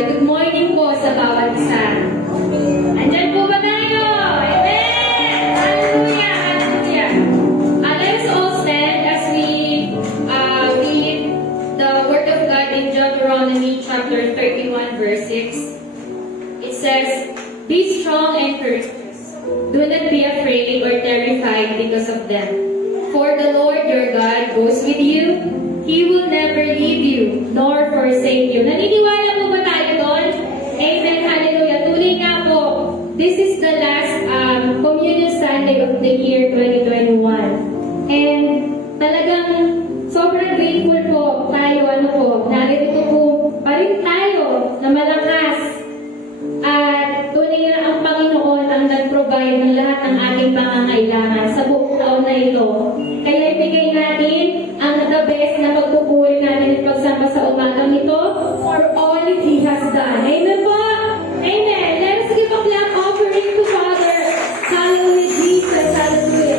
Hallelujah. Good morning po sa bawat isa. Andyan po ba tayo? Amen! Hallelujah! Hallelujah! Let us all stand as we read the Word of God in Deuteronomy chapter 31 verse 6. It says, "Be strong and courageous. Do not be afraid or terrified because of them. For the Lord your God goes with you. He will never leave you nor forsake you." Naniniwala po ba tayo doon? Amen. Hallelujah. Tuloy nga po. This is the last Communion Sunday of the year 2021. And talagang sobrang grateful po tayo. Narito po pa rin tayo na malakas. At tunay na ang Panginoon ang nag-provide ng lahat ng ating pangangailangan sa buong taon na ito. Kaya ibigay natin ang the best na pagpupuri natin at pagsama sa umagang ito for all He has done. Amen po? Amen. Let us give a clap offering to Father. Hallelujah, Jesus. Hallelujah.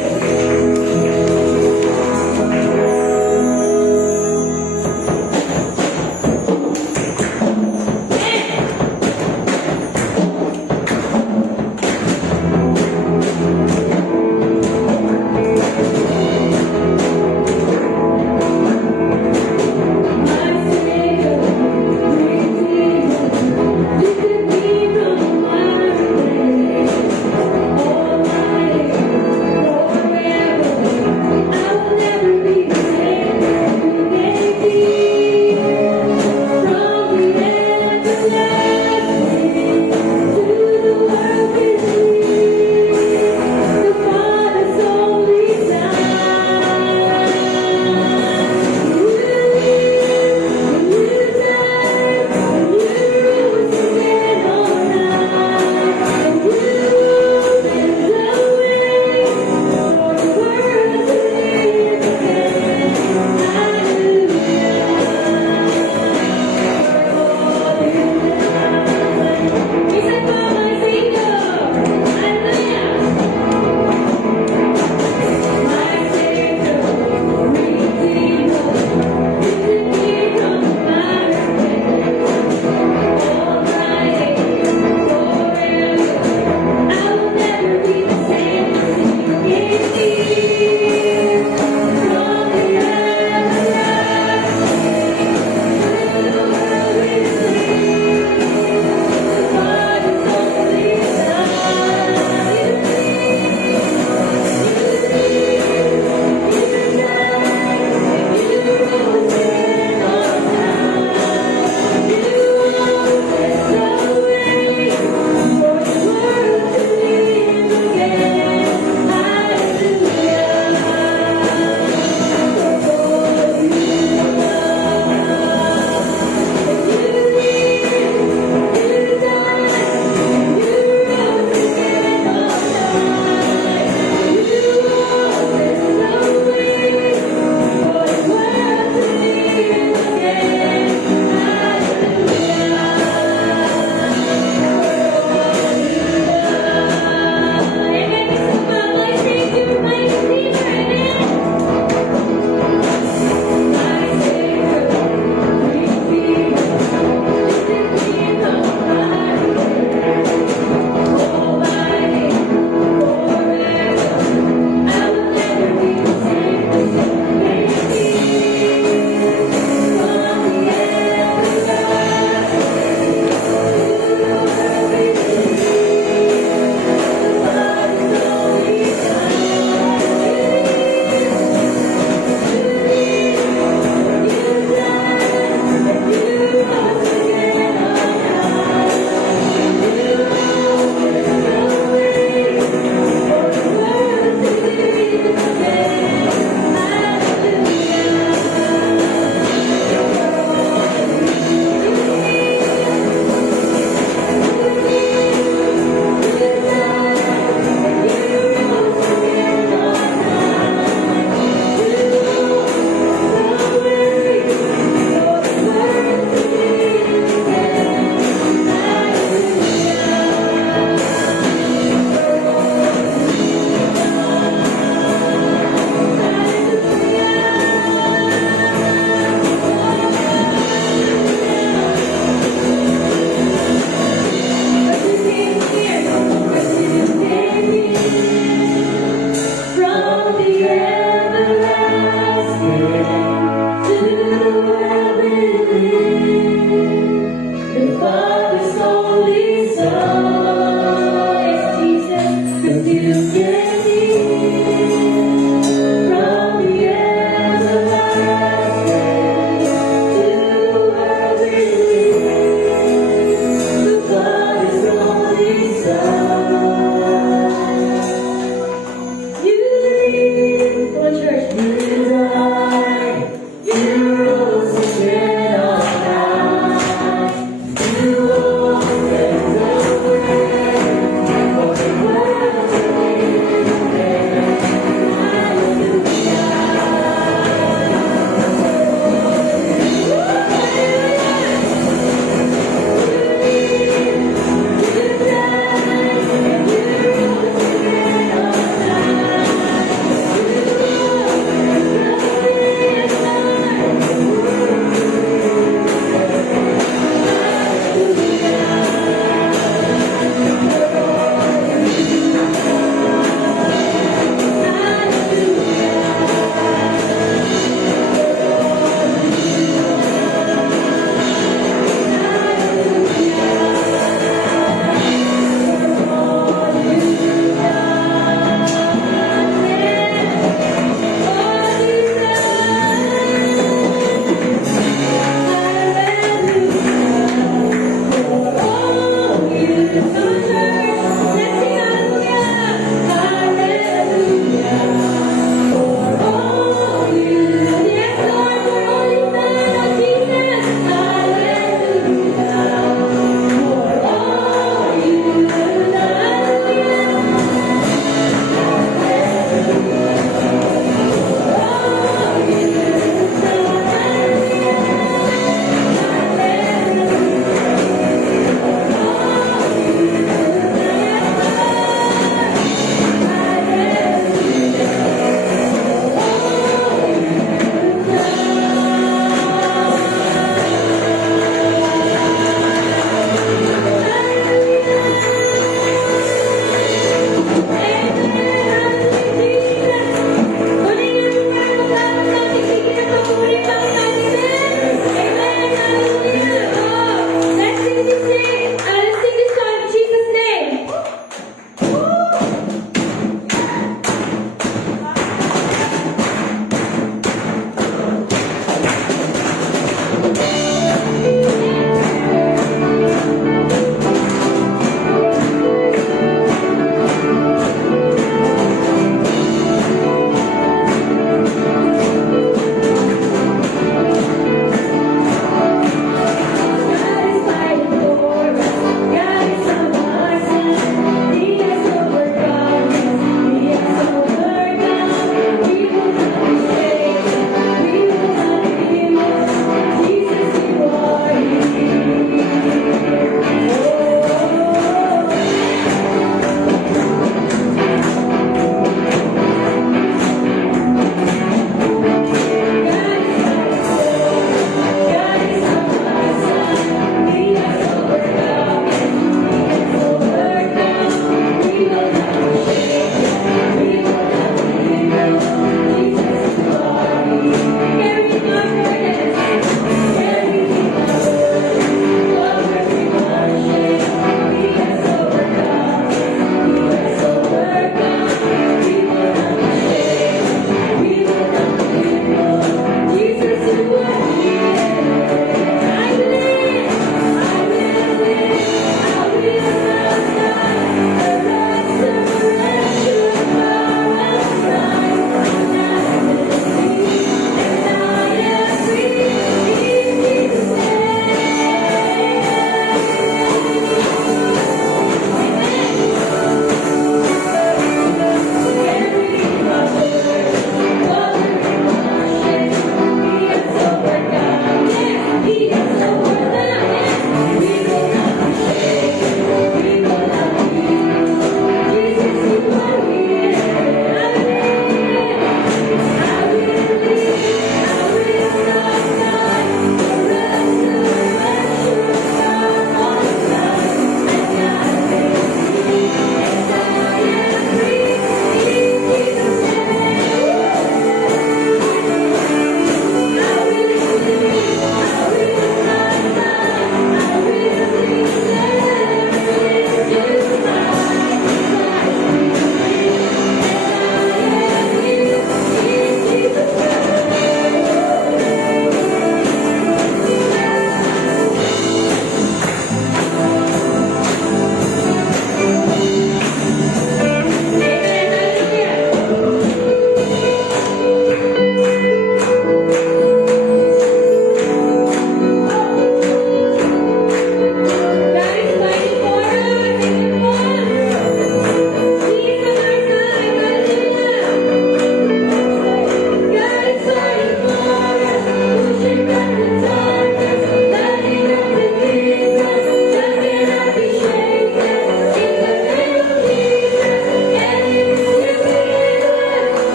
You died, you rose again.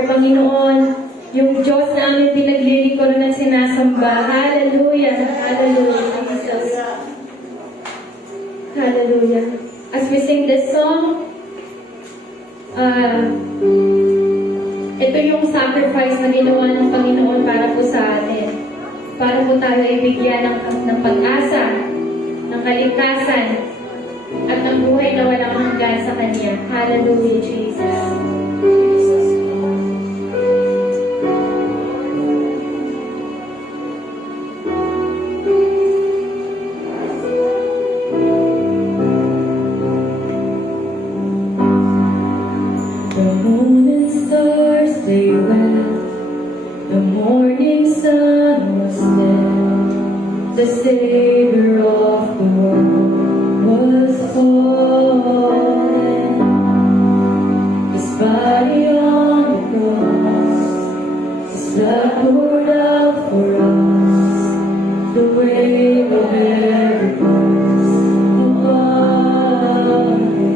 Panginoon, yung Diyos na aming pinaglilingkuran at sinasamba. Hallelujah. Hallelujah, Jesus. Hallelujah. As we sing this song, ito yung sacrifice na ginawa ng Panginoon para po sa atin. Para po tayo ibigyan ng pag-asa, ng kaligtasan, at ng buhay na walang hanggan sa Kanya. Hallelujah, Jesus. The moon and stars, they wept. The morning sun was dead. The Savior of the world was fallen. His body on the cross, His blood poured out for us. The way of every curse upon Him.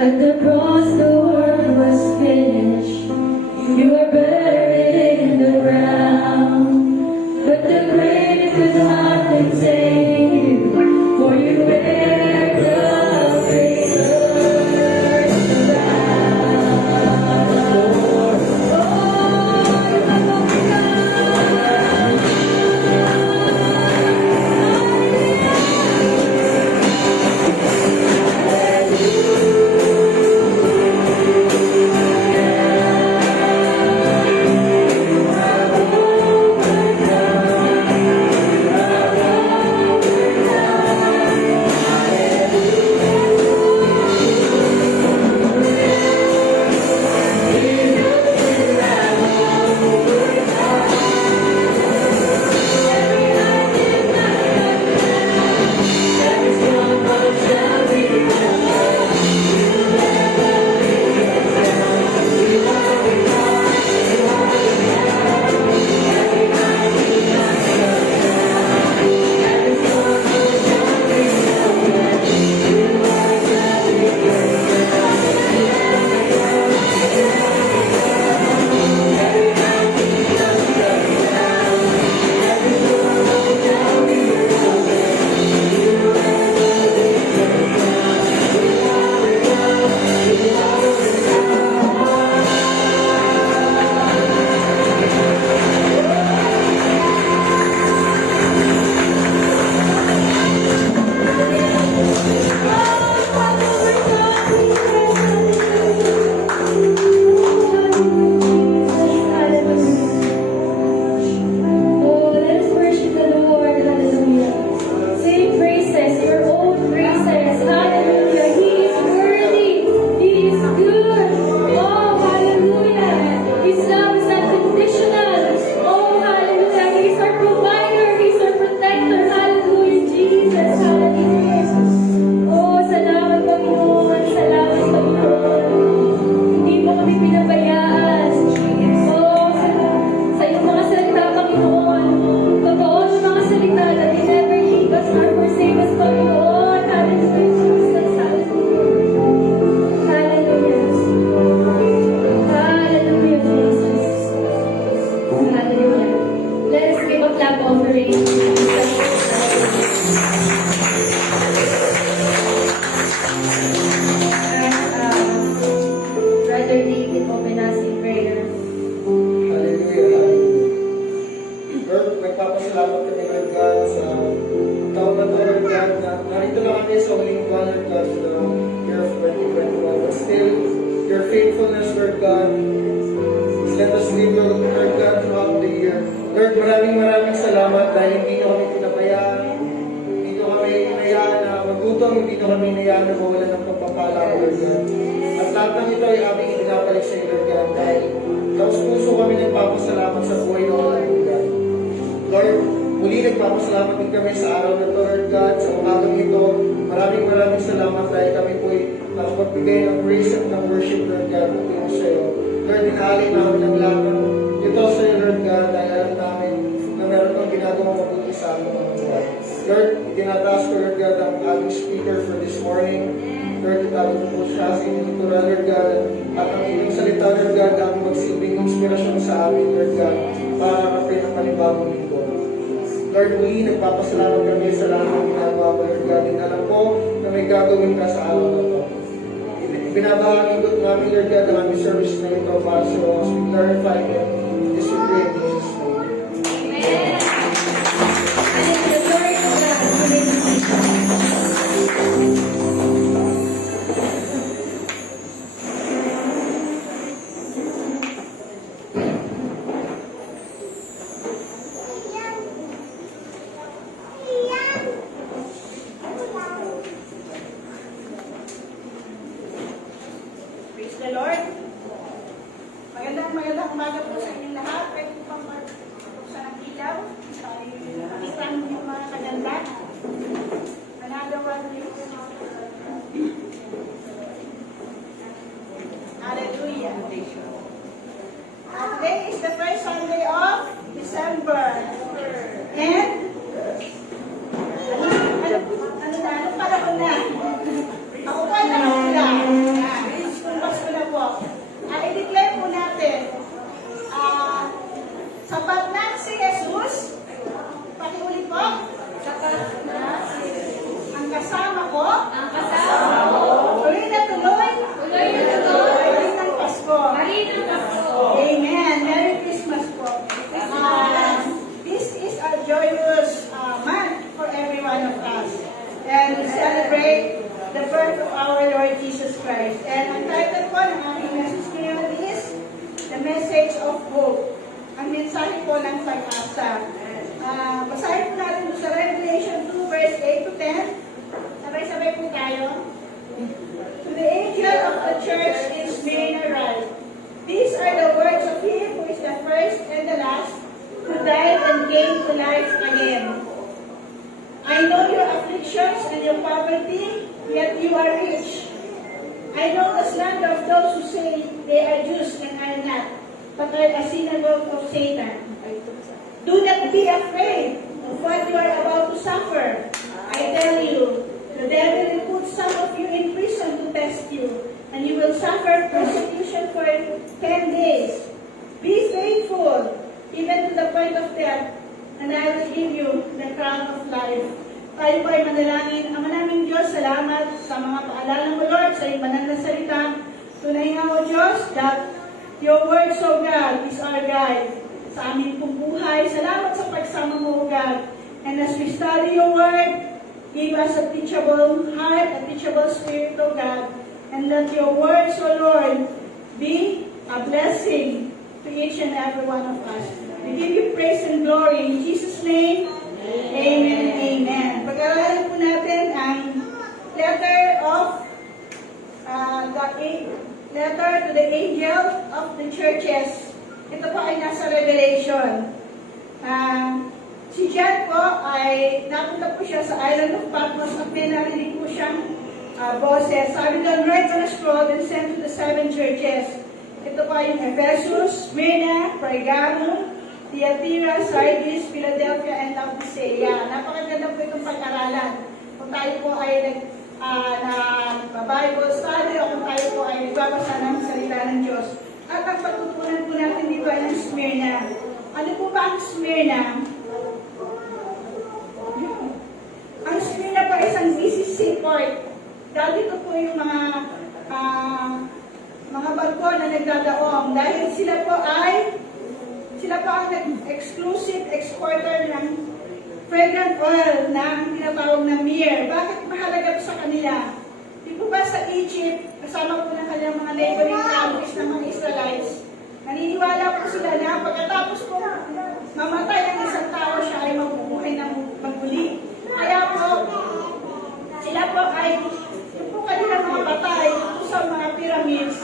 At the cross, the work was finished. You were buried in the ground, but the grave could not contain you, for you bear the grace of the Oh, let us worship the Lord. Hallelujah. Sing praises, your own praises. Hallelujah. He is worthy. He is good. Oh, hallelujah. His love is unconditional. Oh, hallelujah. He is our provider. He is our protector. Hallelujah, Jesus. Hallelujah. Oh, salamat Panginoon. Salamat Panginoon. Hindi mo kami pinabayaan. Oh, sa iyong mga salita, Panginoon. Totoo yung mga salita that you never leave us nor forsake us, Panginoon. Hallelujah, Jesus. Hallelujah. Hallelujah. Hallelujah, Jesus. Hallelujah. Let us give a clap offering. Brother David, open us in prayer. Hallelujah. Lord, nagpapasalamat kami, Lord God, sa taon na to, Lord God, na narito lang kami sa huling buwan, Lord God, sa year of 2021. But still, your faithfulness, Lord God, let us live, Lord God, throughout the year. Lord, maraming salamat dahil hindi nyo kami pinabayaan, hindi nyo kami hinayaan na magutom, hindi nyo kami hinayaan na mawala ng pagpapala, Lord God. At lahat ng ito ay aming ibinabalik sa iyo, Lord God, dahil taos puso kami nagpapasalamat sa buhay ng Lord God. Lord, muli nagpapasalamat din kami sa araw na ito, Lord God, sa umagang ito. Maraming salamat dahil kami po ay nakapagbigay ng praise at ng worship, Lord God, at ito sa iyo. Lord, inaalay namin ang lahat ng ito sa iyo, Lord God, dahil alam namin na meron kang ginagawang mabuti sa aming mga buhay. Lord, itinataas ko, Lord God, ang aming speaker for this morning. Lord, itago mo po siya sa inyong natural, Lord God, at ang inyong salita, Lord God, ang magsilbing inspirasyon sa amin, Lord God, para kapay ng panibagong linggo. Lord, muli, nagpapasalamat kami sa lahat ng ginagawa mo, Lord God, and alam ko na may gagawin ka sa araw na ito. Binabahagi ko namin, Lord God, ang aming service na ito para sa mga we glorify you. This we pray in Jesus' name. Amen. Hallelujah. Glory to God. Praise the Lord. Magandang umaga po sa inyong lahat. Pwede po pang buksan ang ilaw. Pakisang yung mga kaganda. Managawan niyo po mga Hallelujah. Today is the first Sunday of December. And ano panahon na? Ako pa na. Lord Jesus Christ. And ang title po ng aking message ngayon is The Message of Hope. Ang mensahe po ng pag-asa. Basahin po natin sa Revelation 2 verse 8 to 10. Sabay-sabay po tayo. To the angel of the church in Smyrna write, these are the words of him who is the first and the last, who died and came to life again. I know your afflictions and your poverty, yet you are rich. I know the slander of those who say they are Jews and are not, but are a synagogue of Satan. Do not be afraid of what you are about to suffer. I tell you, the devil will put some of you in prison to test you, and you will suffer persecution for 10 days. Be faithful, even to the point of death, and I will give you the crown of life. Tayo po ay manalangin. Ama naming Diyos, salamat sa mga paalala mo, Lord, sa iyong banal na salita. Tunay nga, O Diyos, that your word, O God, is our guide sa aming pong buhay. Salamat sa pagsama mo, O God. And as we study your word, give us a teachable heart, a teachable spirit, O God. And let your words, O Lord, be a blessing to each and every one of us. We give you praise and glory in Jesus' name. Amen. Amen. Pag-aralan po natin ang letter to the angel of the churches. Ito po ay nasa Revelation. Si John po ay napunta po siya sa island of Patmos at may narinig po siyang boses. Sabi doon, write on a scroll and send to the 7 churches. Ito po ay yung Ephesus, Smyrna, Pergamum, Thyatira, Sardis, Philadelphia, and Laodicea. Napakaganda po itong pag-aralan. Kung tayo po ay Bible study o kung tayo po ay nagbabasa ng salita ng Diyos. At ang patutunan po natin dito ay ng Smyrna. Ano po ba ang Smyrna? Ang Smyrna po ay isang busy seaport. Dahil dito po yung mga barko na nagdadaong. Dahil sila po ang exclusive exporter ng fragrant oil na tinatawag na myrrh. Bakit mahalaga ito sa kanila? Di po ba sa Egypt, kasama po ng kanilang mga neighboring countries ng mga Israelites, naniniwala po sila na pagkatapos po mamatay ang isang tao, siya ay mabubuhay ng magmuli. Kaya po, sila po ay, yung po kanilang mga patay, po sa mga pyramids,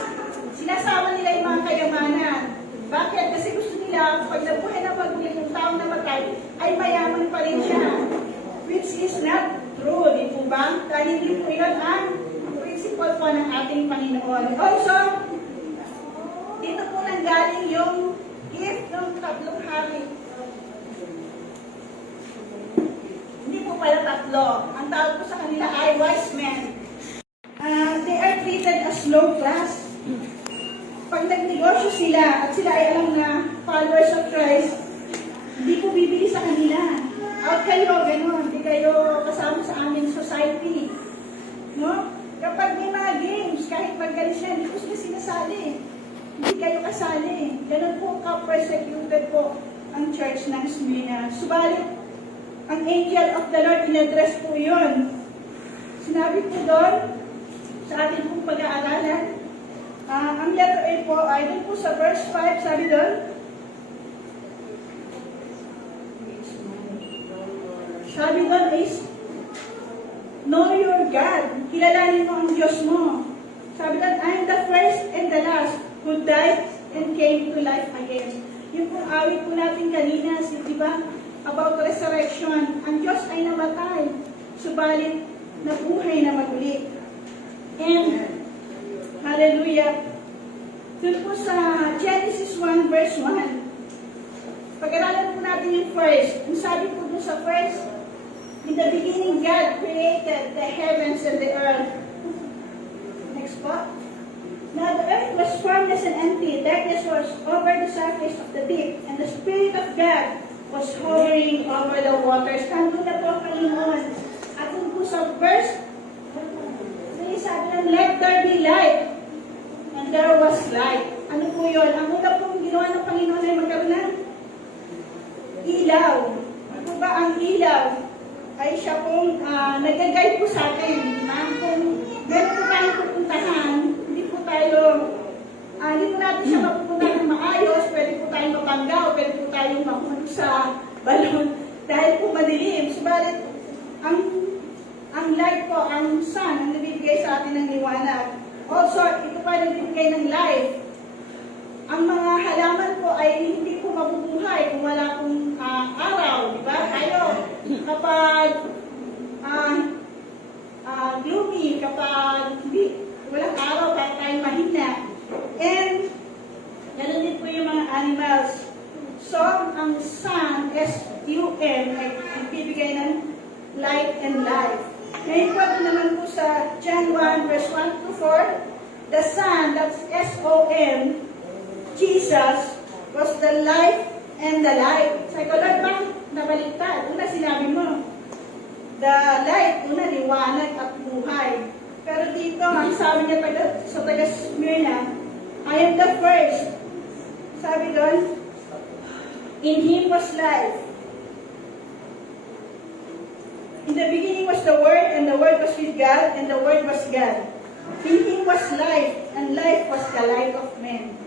sinasama nila yung mga kayamanan. Bakit? Kasi gusto nila, pag nabuhay na magmuli yung taong namatay, ay mayaman pa rin siya. Which is not true, di po ba? Dahil hindi po yun ang principle po ng ating Panginoon. Also, dito po nanggaling yung gift ng tatlong hari. Hindi po pala tatlo. Ang tawag po sa kanila ay wise men. They are treated as low class. Pag nagnegosyo sila at sila ay alam na followers of Christ, hindi po bibili sa kanila. Out kayo, gano'n. Hindi kayo kasama sa aming society. No? Kapag may mga games, kahit magaling siya, hindi po sila sinasali. Hindi kayo kasali. Gano'n po ka-persecuted po ang church ng Smyrna. Subalit, ang angel of the Lord, in-address po yun. Sinabi po doon, sa ating pong pag-aaralan, ang letter A po ay doon po sa verse 5, sabi doon, is, know your God. Kilalanin mo ang Diyos mo. Sabi doon, I am the first and the last who died and came to life again. Yung pong awit po natin kanina, di ba, about resurrection. Ang Diyos ay namatay, subalit nabuhay na maguli. And hallelujah. Doon po sa Genesis 1 verse 1. Pag-aralan po natin yung first. Ang sabi po doon sa first, in the beginning God created the heavens and the earth. Next po. Now the earth was formless and empty. Darkness was over the surface of the deep. And the Spirit of God was hovering over the waters. Nandun na po ang Panginoon. At doon po sa verse, sabi ng, let there be light. And there was light. Ano po yun? Ang una pong ginawa ng Panginoon ay magkaroon ng ilaw. Ano ba ang ilaw? ay siya pong nag-guide po sa atin. Ma'am, kung meron po tayong pupuntahan, hindi po natin siya mapupuntahan ng maayos, pwede po tayong mapanggaw, pwede po tayong mapunod sa balon dahil po madilim. Subalit, ang light po, ang sun, ang nabibigay sa atin ng liwanag. Also, ito pa nagbibigay ng life. Ang mga halaman po ay hindi po mabubuhay kung wala pong araw, di ba? Tayo, kapag gloomy, kapag walang araw, tayo mahina. And, ganun din po yung mga animals. So, ang sun, S-U-N, ay nagbibigay ng light and life. Ngayon po, ito naman po sa John 1, verse 1 to 4, the sun, that's S-O-N, Jesus was the life and the light. Sabi ko, Lord, bakit nabaliktad? Una sinabi mo, the light, una liwanag at buhay. Pero dito, ang sabi niya sa taga-Smyrna, I am the first. Sabi doon, in Him was life. In the beginning was the Word, and the Word was with God, and the Word was God. In Him was life, and life was the light of men.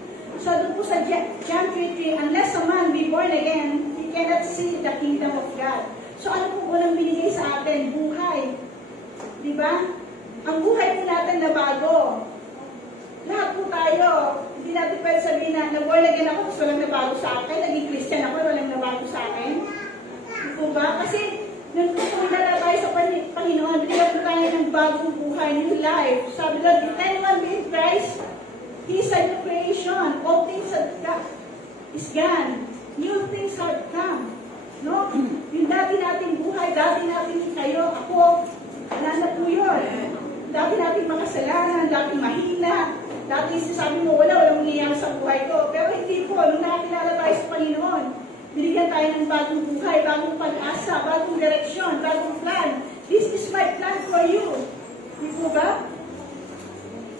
So doon po sa John 3:3, unless a man be born again, he cannot see the kingdom of God. So ano po unang binigay sa atin? Buhay. Di ba? Ang buhay po natin na bago. Lahat po tayo, hindi natin pwede sabihin na nag-born again ako, tapos walang nabago sa akin, naging Christian ako, walang nabago sa akin. Di po ba? Kasi nung pumunala tayo sa Panginoon, bigyan po tayo ng bagong buhay, new life. Sabi doon, if anyone be in Christ, He is a new creation. All things is gone. New things have come. No? Yung dati nating buhay, dati nating kayo, ako, wala na po yun. Dati nating makasalanan, dati mahina, dati sabi mo, walang nangyayari sa buhay ko. Pero hindi po, nung nakakilala tayo sa Panginoon, binigyan tayo ng bagong buhay, bagong pag-asa, bagong direksyon, bagong plan. This is my plan for you. Di po ba?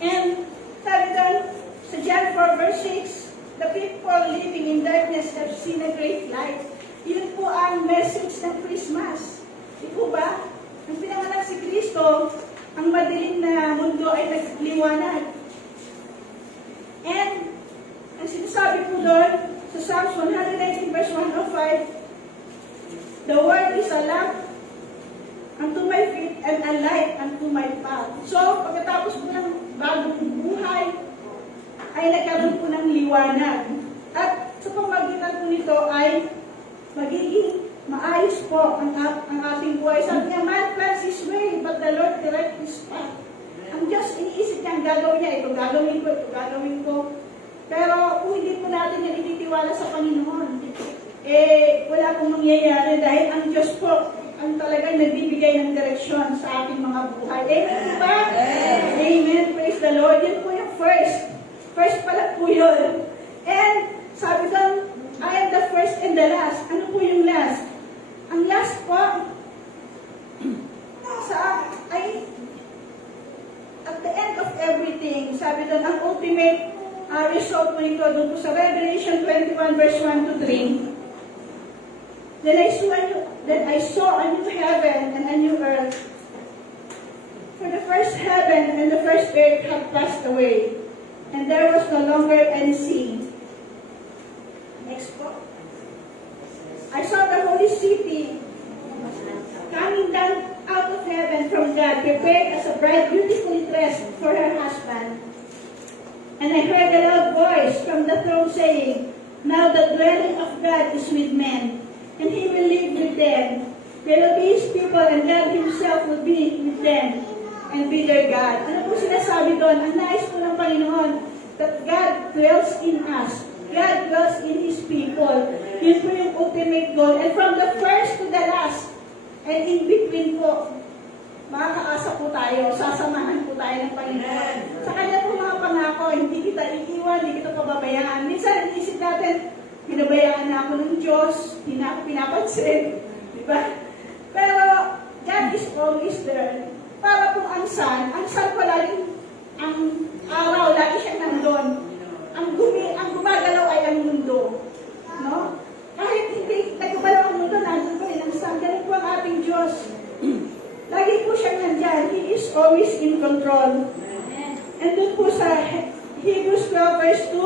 And sabi doon, sa John 4 verse 6, the people living in darkness have seen a great light. Yun po ang message ng Christmas. Di po ba? Nung pinanganak si Kristo, ang madilim na mundo ay nagliwanag. And, ang sinasabi po doon, sa Psalms 119 verse 105, the word is a lamp unto my feet and a light unto my path. So, pagkatapos po ng bagong buhay, ay nagkaroon po ng liwanag. At sa pamagitan po nito ay magiging maayos po ang ating buhay. Sabi niya, man plans his way, but the Lord direct his path. Ang Diyos, iniisip niya, ang gagawin niya, ito gagawin ko. Pero kung hindi po natin yan ititiwala sa Panginoon, wala pong mangyayari dahil ang Diyos po ang talagang nagbibigay ng direksyon sa ating mga buhay. Amen ba? Amen. Praise the Lord. Yan po yung first. First pala po yun. And sabi doon, I am the first and the last. Ano po yung last? Ang last po, ay at the end of everything, sabi doon, ang ultimate result po nito doon po sa Revelation 21 verse 1 to 3. Then I saw a new heaven and a new earth. For the first heaven and the first earth had passed away, and there was no longer any sea. Next po. I saw the holy city coming down out of heaven from God, prepared as a bride beautifully dressed for her husband. And I heard a loud voice from the throne saying, now the dwelling of God is with men, and He will live with them. They will be His people, and God Himself will be with them, and be their God. Ano po sinasabi doon? Ang nais po ng Panginoon, that God dwells in us. God dwells in His people. Yun po yung ultimate goal. And from the first to the last, and in between po, makakaasa po tayo, sasamahan po tayo ng Panginoon. Sa Kanya po mga pangako, hindi kita iiwan, hindi kita pababayaan. Minsan, iisip natin, pinabayaan na ako ng Diyos, hindi na ako pinapansin. Diba? Pero, God is always there. Para po ang sun pa lagi, ang araw, lagi siyang nandun. Ang gumagalaw ay ang mundo. No? Kahit hindi nagkabalaw ang mundo, nandun pa rin ang sun. Ganun po ang ating Diyos. verse 2.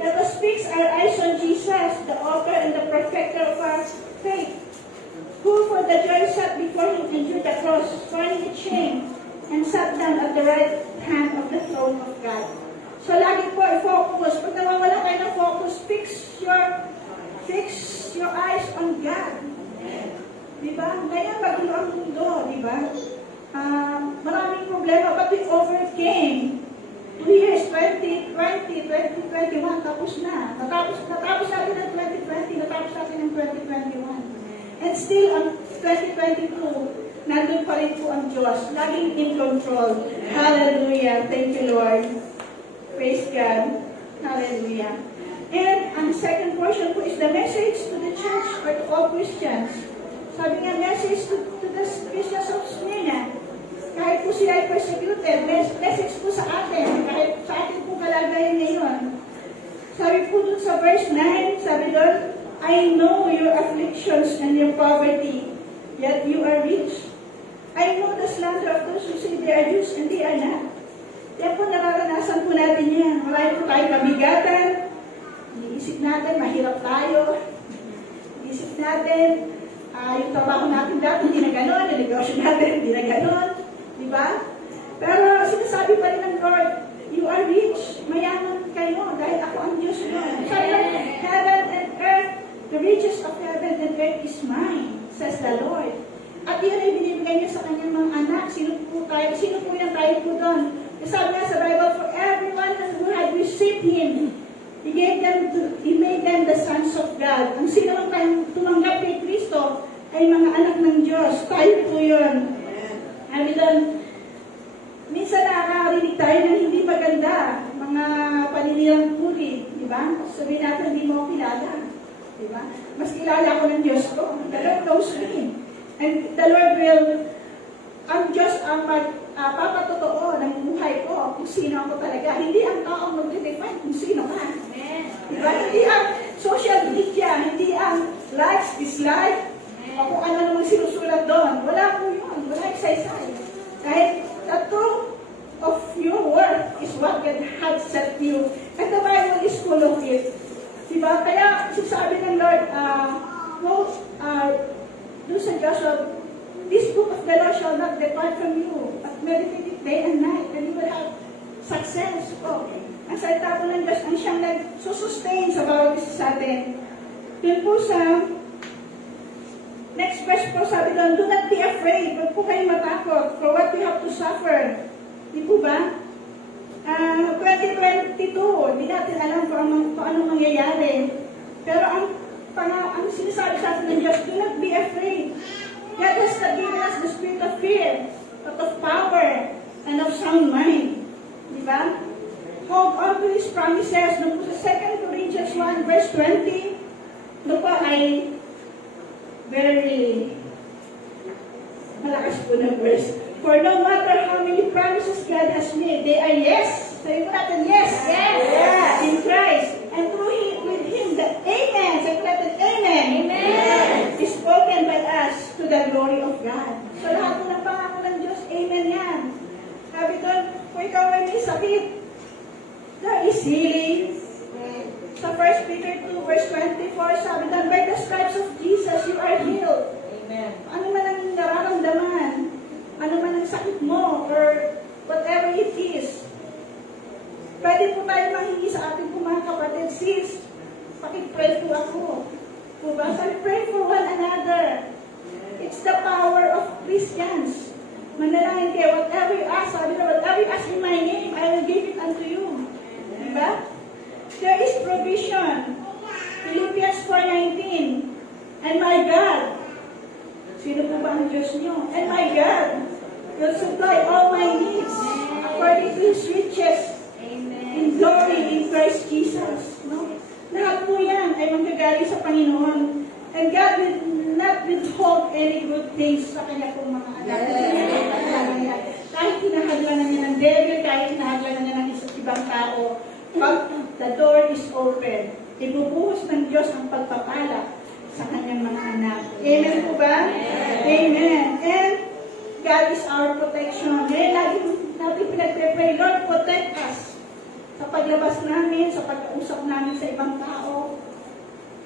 Let us fix our eyes on Jesus, the author and the perfecter of our faith, who for the joy set before him endured the cross, scorning its shame, and sat down at the right hand of the throne of God. So lagi po i-focus. Pag nawawala kayo ng focus, fix your eyes on God. Diba? Ngayon, magulo ang mundo, diba? Maraming problema, but we overcame. 2 years, 2020, 2021, tapos na. Natapos natin ang 2020, natapos natin ang 2021. And still, ang 2022, nandun pa rin po ang Diyos, laging in control. Hallelujah. Thank you, Lord. Praise God. Hallelujah. And ang second portion po is the message to the church or to all Christians. Sabi nga, message to the Christians of Smyrna. Kahit po sila ay persecuted, message po sa atin, kahit sa atin po kalagayan ngayon. Sabi po dun sa verse 9, sabi doon, I know your afflictions and your poverty, yet you are rich. I know the slander of those who say they are Jews and they are not. Yan po nararanasan po natin yan. Marami po tayong kabigatan. Iniisip natin, mahirap tayo. Iniisip natin, yung trabaho natin dati, hindi na gano'n. Yung negosyo natin, hindi na gano'n. Diba? Pero sinasabi pa rin ng Lord, you are rich. Mayaman kayo dahil ako ang Diyos mo. Sabi lang, heaven and earth, the riches of heaven and earth is mine, says the Lord. At yun ay binibigay niya sa kanyang mga anak. Sino po yung tayo po doon? Sabi nga sa Bible, for everyone who had received Him, He made them the sons of God. Ang sino lang tayong tumanggap kay Kristo ay mga anak ng Diyos. Tayo po yun. Sabi doon, minsan nakakarinig tayo ng hindi maganda, mga paninirang puri, di ba? Sabihin natin, hindi mo kilala. Di ba? Mas kilala ko ng Diyos ko. The Lord knows me. And the Lord will, ang Diyos ang papatotoo ng buhay ko kung sino ako talaga. Hindi ang tao mag-define kung sino ka. Diba? Hindi ang social media, hindi ang likes, dislike, o kung ano namang sinusulat doon. Wala po yun. Wala isa-isay. Kahit the truth of your work is what God had set you. And the Bible is full of it. Diba? Kaya sabi ng Lord, doon sa Joshua, this book of the law shall not depart from you, but meditate it day and night, and you will have success. Okay. Ang salita po ng Diyos ang siyang nag-sustain sa bawat isa sa atin. Yun po sa next verse po, sabi doon, do not be afraid. Huwag po kayo matakot for what you have to suffer. Di po ba? 2022, hindi natin alam kung anong mangyayari. Pero ang sinasabi sa atin ng Diyos, do not be afraid. God has not given us the spirit of fear, but of power and of sound mind. Di ba? Hold on to His promises. Doon po sa 2 Corinthians 1 verse 20, doon po ay very malakas po ng verse. For no matter how many promises God has made, they are yes. Sabi po natin, yes. Yes. Yes. In Christ. And through Him, with Him, the Amen. Sabi po natin, Amen. Amen. Is spoken by us to the glory of God. So lahat po ng pangako ng Diyos, Amen yan. Sabi doon, kung ikaw ay may sakit, there is healing. Sa 1 Peter 2 verse 24, sabi doon, by the stripes of Jesus, you are healed. Amen. Ano man ang nararamdaman, ano man ang sakit mo, or whatever it is, pwede po tayo mahingi sa ating mga kapatid, sis, pakipray po ako. Diba? Sabi, pray for one another. It's the power of Christians. Manalangin kayo, whatever you ask, sabi na, whatever you ask in my name, I will give it unto you. Diba? There is provision. Philippians 4:19. And my God, sino po ba ang Diyos niyo? And my God will supply all my needs according to His riches in glory in Christ Jesus. No? Lahat po yan ay manggagaling sa Panginoon. And God will not withhold any good things sa kanya pong mga anak. Kahit hinahaglanan niya ng devil, kahit hinahaglanan niya ng ibang tao, pag the door is open, ibubuhos ng Diyos ang pagpapala sa kanyang mga anak. Amen po ba? Amen. And God is our protection. Ngayon, lagi natin pinagpe-pray, Lord, protect us sa paglabas namin, sa pag-usap namin sa ibang tao.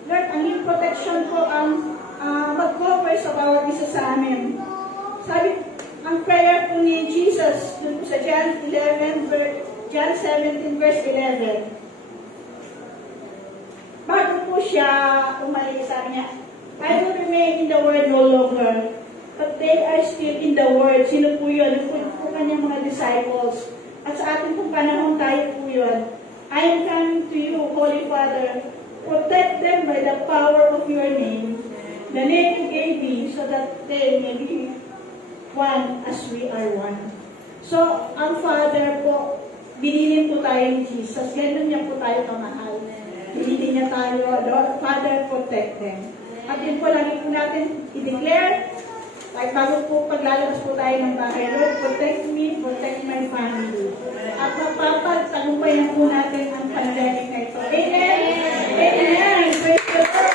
Lord, ang iyong protection po ang mag-cover sa bawat isa sa amin. Sabi, ang prayer po ni Jesus, dun po sa John 17, verse 11. Bago po siya umalis, sabi niya, I will remain in the world no longer, but they are still in the world. Sino po yun? Yung po kanyang mga disciples. At sa ating pong panahon tayo po yun. I am coming to you, Holy Father. Protect them by the power of your name, the name you gave me, so that they may be one as we are one. So, ang Father po, binilin po tayo ni Jesus. Ganun niya po tayo kamahal. Binilin niya tayo, Lord, Father, protect them. At yun po, lagi po natin i-declare, kahit bago po paglalabas po tayo ng bahay, Lord, protect me, protect my family. At mapapagtagumpay na po natin ang pandemic na ito. Amen? Amen! Praise the Lord!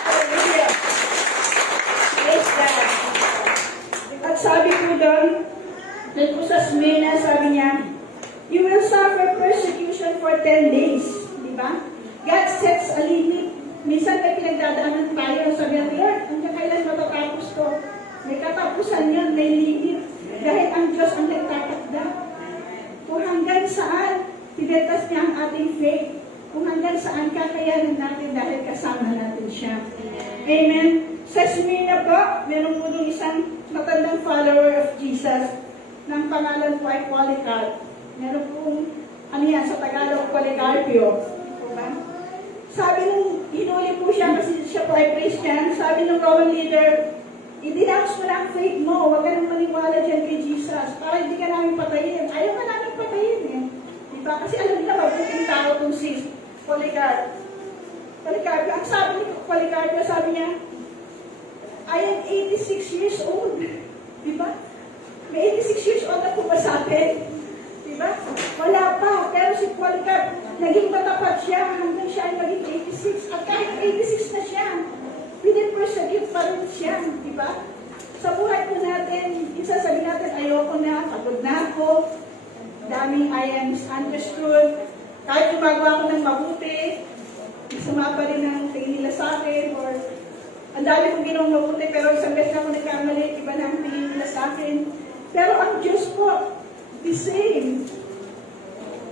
Hallelujah! Praise God! At sabi po doon po sa Smyrna, sabi niya, you will suffer persecution for 10 days. Di ba? God sets a limit. Minsan may pinagdadaanan tayo. Sabi natin, Lord, hanggang kailan matatapos to? May katapusan yun, may limit. Dahil ang Diyos ang nagtatakda. Kung hanggang saan, pinetas niya ang ating faith. Kung hanggang saan kakayanin natin dahil kasama natin siya. Amen. Sa Smyrna po, meron po nung isang matandang follower of Jesus ng pangalan po ay Polycarp. Meron pong, ano yan, sa Tagalog, Polycarpio. Diba? Sabi nung, hinuli po siya kasi siya po ay Christian, sabi ng Roman leader, i-denounce mo na ang faith mo, huwag ka nang maniwala dyan kay Jesus, para hindi ka namin patayin. Ayaw ka namin patayin eh. Diba? Kasi alam nila, mabuting tao itong si Polycarp. Polycarpio, ang sabi ni Polycarpio, sabi niya, I am 86 years old. Diba? May 86 years old na po ba sa atin? Diba? Wala pa. Pero si Polycarp, naging matapat siya hanggang siya ay maging 86. At kahit 86 na siya, pinipersecute pa rin siya. Diba? Sa buhay po natin, isasabi natin, ayoko na, pagod na ako, daming I am misunderstood. Kahit gumagawa ko ng mabuti, masama pa rin ang tingin nila sa akin, or ang dami kong ginawang mabuti, pero isang beses na ako nagkamali, iba na ang tingin nila sa akin. Pero ang Diyos po, the same.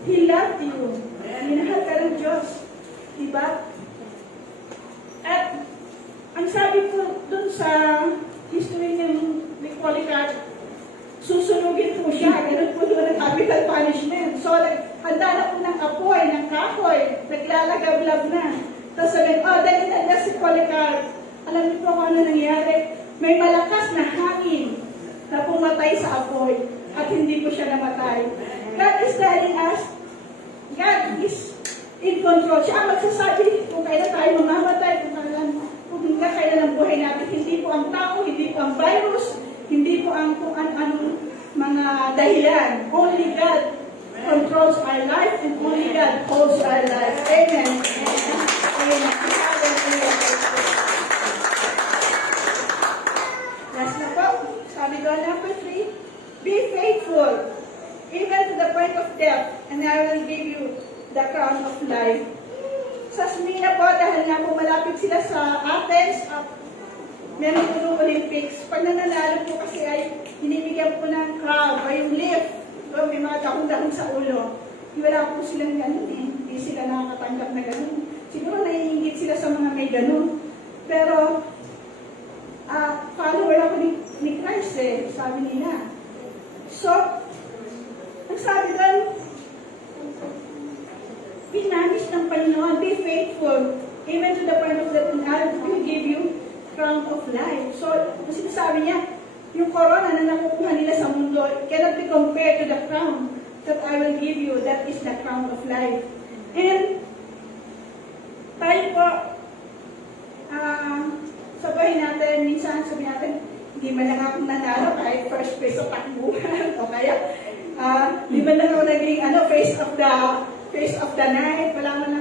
He loved you. Minahal ka ng Diyos. Diba? At ang sabi po dun sa history ng Polycarp, susunugin po siya. Ganun po doon ang capital punishment. So, handa na po ng apoy, ng kahoy, naglalagablab na. Tapos sabihin, dali na si Polycarp. Alam niyo po kung ano nangyari? May malakas na hangin na pumatay sa apoy at hindi po siya namatay. God is telling us, God is in control. Siya ang magsasabi kung kailan tayo mamamatay, kung hanggang kailan ang buhay natin. Hindi po ang tao, hindi po ang virus, hindi po ang kung anong mga dahilan. Only God controls our life and only God holds our life. Amen. Amen. Last na po. Sabi doon, number 3, be faithful, even to the point of death, and I will give you the crown of life. Sa Smyrna po, dahil nga po malapit sila sa Athens, meron po ng Olympics. Pag nananalo po kasi ay hinibigyan po ng crown, o yung leaf, may mga dahon-dahon sa ulo. Wala po silang ganun eh. Hindi sila nakakatanggap na ganun. Siguro naiingit sila sa mga may ganun. Pero, follower ako ni Christ eh, sabi nila. So, ang sabi doon, pinamis ng Panginoon, be faithful, even to the point of that I will give you crown of life. So, ang sinasabi niya, yung corona na nakukuha nila sa mundo, it cannot be compared to the crown that I will give you. That is the crown of life. And, tayo po, sa buhay natin, minsan sabi natin, hindi man lang akong nanalo kahit first place sa takbuhan, o kaya, hindi man lang ako naging face of the night, wala man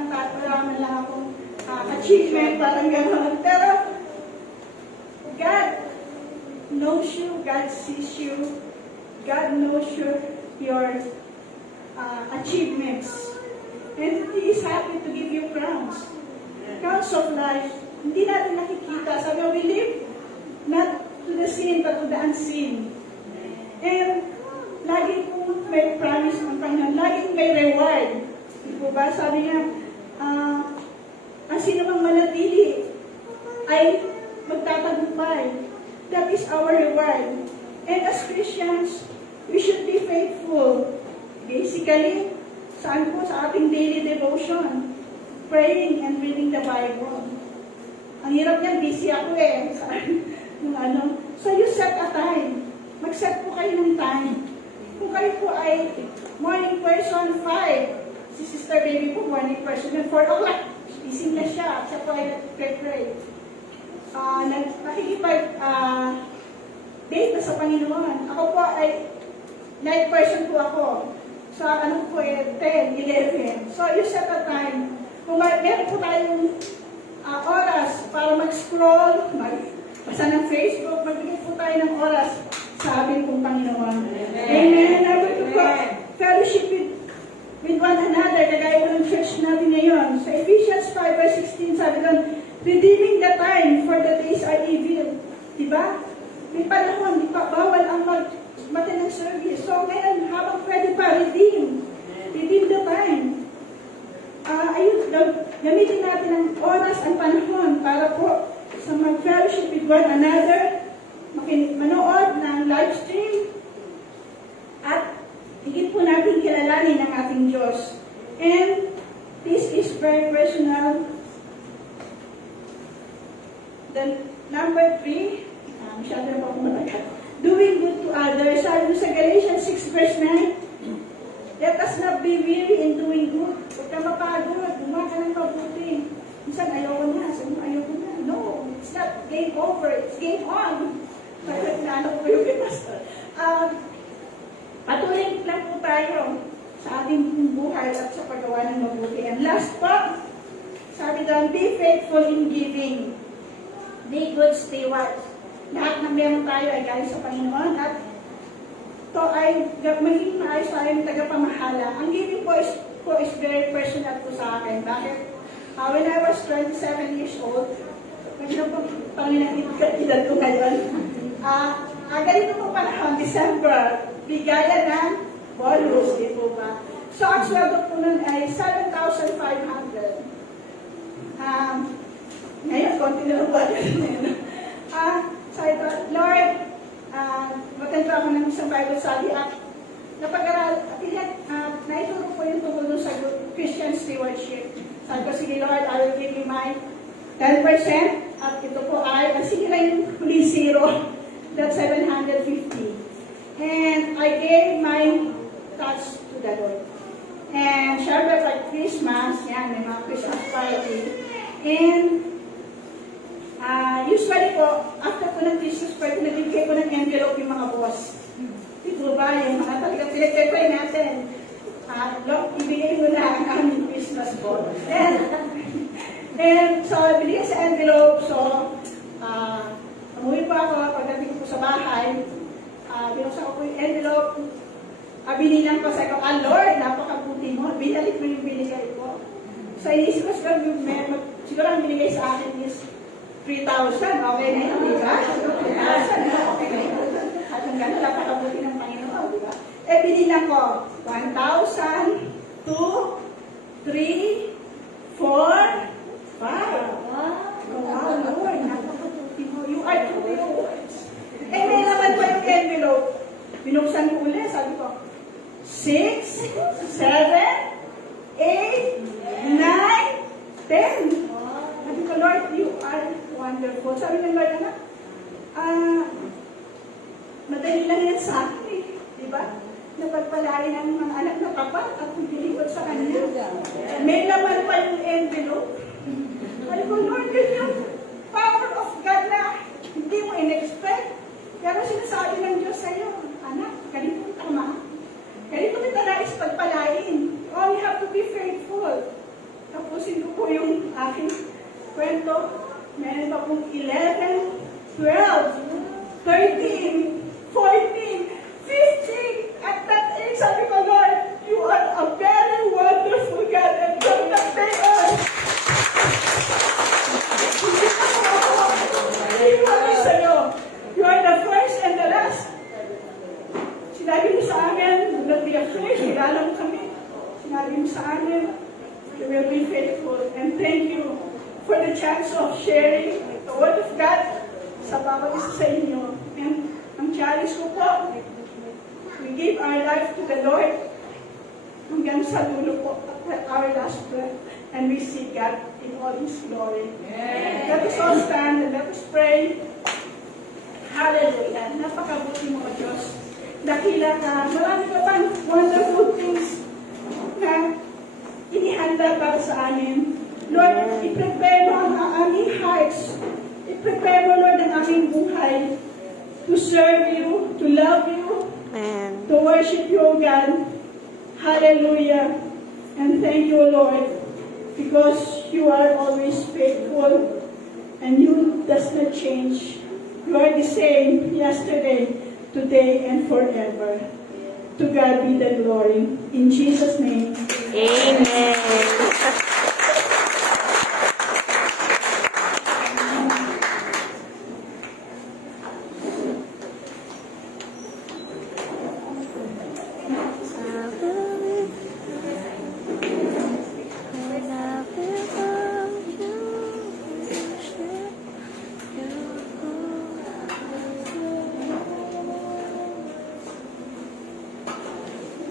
lang akong achievement, parang gano'n. Pero, God knows you, God sees you, God knows your achievements. And He is happy to give you crowns. Crowns of life. Hindi natin nakikita. Sabi mo, we live not to the seen, but to the unseen. And laging po may promise ng Panginoon. Laging may reward. Di po ba? Sabi niya, ang sino mang manatili ay magtatagumpay. That is our reward. And as Christians, we should be faithful. Basically, saan po sa ating daily devotion? Praying and reading the Bible. Ang hirap niyan, busy ako eh. So you set a time. Mag-set po kayo ng time. Kung kayo po ay morning person, 5. Si Sister Baby po, morning person. And 4 o'clock, gising na siya. Siya po ay nag-pray. Date na sa Panginoon. Ako po ay night person po ako. So, ano po eh, 10, 11. So, you set a time. Kung meron po tayong oras para mag-scroll, magbasa ng Facebook, magbigay po tayo ng oras sa ating pong Panginoon. Amen. Number 2 po, fellowship with one another, kagaya po ng church natin ngayon. Sa Ephesians 5 verse 16, sabi doon, redeeming the time, for the days are evil. Diba? May panahon, di pa bawal ang mag-mata ng service. So ngayon, habang pwede pa, redeem the time. Gamitin natin ang oras, ang panahon para po sa mag-fellowship with one another, manood ng live stream, at higit po natin kilalanin ang ating Diyos. And this is very personal. Then, number 3, masyado na po akong malagat. Doing good to others. Sabi sa Galatians 6 verse 9, let us not be weary in doing good. Huwag ka mapagod, gumawa ka ng mabuti. Minsan, ayoko na. Sabi mo, ayoko na. No, it's not game over. It's game on. Naano ko yung pinastor. Patuloy lang po tayo sa ating buhay at sa paggawa ng mabuti. And last po, sabi doon, be faithful in giving. Be good stewards. Lahat ng meron tayo ay galing sa Panginoon at ito ay maging maayos tayong tagapamahala. Ang giving po is very personal po sa akin. Bakit? When I was 27 years old, magandang po Panginoon edad ko ngayon, ganito po panahon, December, bigayan ng bonus, di po ba? So, ang sweldo po nun ay 7,500. Ngayon, konti na rin ba? Sabi ko, Lord, matento ako ng isang Bible study at napag-aral, naituro po yung tungkol sa Christian stewardship. Sabi ko, sige Lord, I will give you my 10%, at ito po ay, sige na yung huli zero, that's 750. And I gave my touch to the Lord. And syempre, like Christmas, yan, may mga Christmas party. And usually po, after po ng Christmas party, nabigay ko ng envelope yung mga boss. Ito ba, yung mga talagang pinag-pray natin. Ibigay mo na ang aming Christmas po. And so, binigay sa envelope. So, umuwi pa ako, pagdating ko sa bahay, binuksan ko po yung envelope. Binilang ko sa ko, Lord, napakabuti mo. Binalik mo yung binigay ko. So, inisip ko siguro ang binigay sa akin is 3,000, okay na yun, di ba? 3,000, okay na yun. At yung gano'n, napakabuti ng Panginoon, di ba? Binilang ko, 1,000, 2, 3, 4, 5. Wow, Lord, napakabuti mo. You are true words. May laman pa yung envelope. Binuksan ko ulit, sabi ko, 6, 7, 8, 9, 10. Sabi ko, Lord, you are wonderful. Sabi ng Lord, madali lang yan sa akin eh. Diba? Napagpalain ang mga anak na tapat at pagdilikod sa kanya. May laman pa yung envelope. Sabi ko, Lord, yun yung power of God na hindi mo in-expect. Pero sinasabi ng Diyos sa'yo, anak, ganito tama. Ganito kita nais pagpalain. Oh, you have to be faithful. Tapusin ko po yung aking kwento. Meron pa pong 11, 12, 13, Sinabi mo sa amin, do not be afraid, kilala mo kami. Sinabi mo sa amin, we will be faithful. And thank you for the chance of sharing the Word of God sa bawat isa sa inyo. And ang challenge ko po, we give our life to the Lord hanggang sa dulo po at our last breath. And we see God in all His glory. Let us all stand and let us pray. Hallelujah. Napakabuti mo, O Diyos. Dakila ka. Marami ka pang wonderful things na inihanda para sa amin. Lord, i-prepare mo ang aming hearts. I-prepare mo, Lord, ang aming buhay to serve you, to love you, to worship you, O God. Hallelujah. And thank you, Lord, because you are always faithful and you does not change. You are the same yesterday, today, and forever. To God be the glory. In Jesus' name. Amen.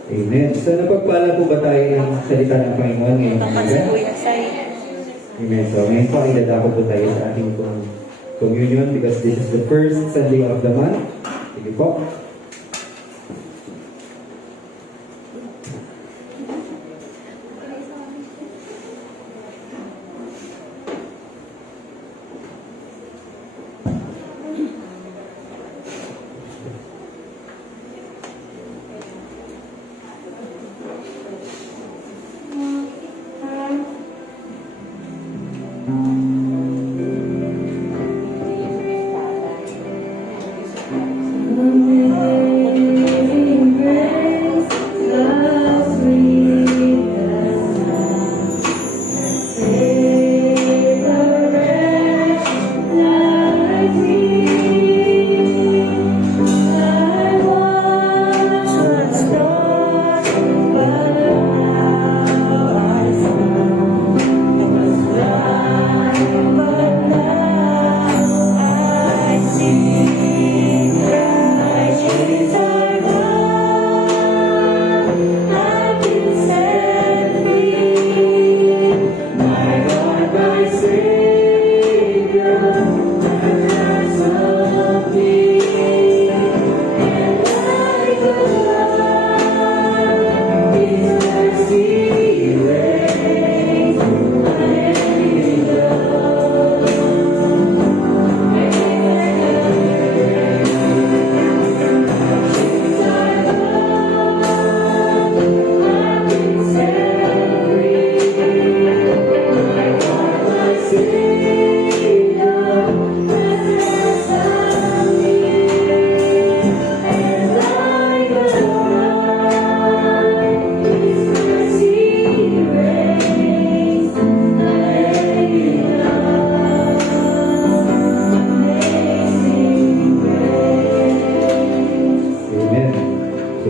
Amen. So napagpala po ba tayo ng salita ng Panginoon ngayong umaga? Amen. So ngayon po ay dadako po tayo sa ating communion because this is the first Sunday of the month. Sige po.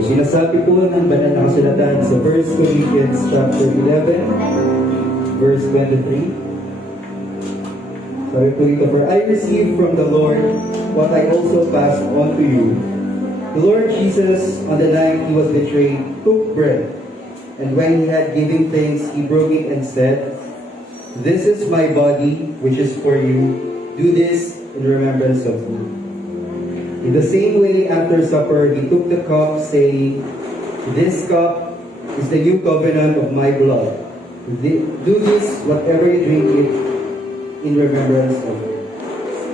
Sinasabi po ng banal na kasulatan sa 1 Corinthians chapter 11, verse 23. Sabi po dito, "For I received from the Lord what I also passed on to you. The Lord Jesus, on the night He was betrayed, took bread, and when He had given thanks, He broke it and said, 'This is my body, which is for you. Do this in remembrance of me.' In the same way, after supper, He took the cup, saying, 'This cup is the new covenant of my blood. Do this, whatever you drink it, in remembrance of me.'"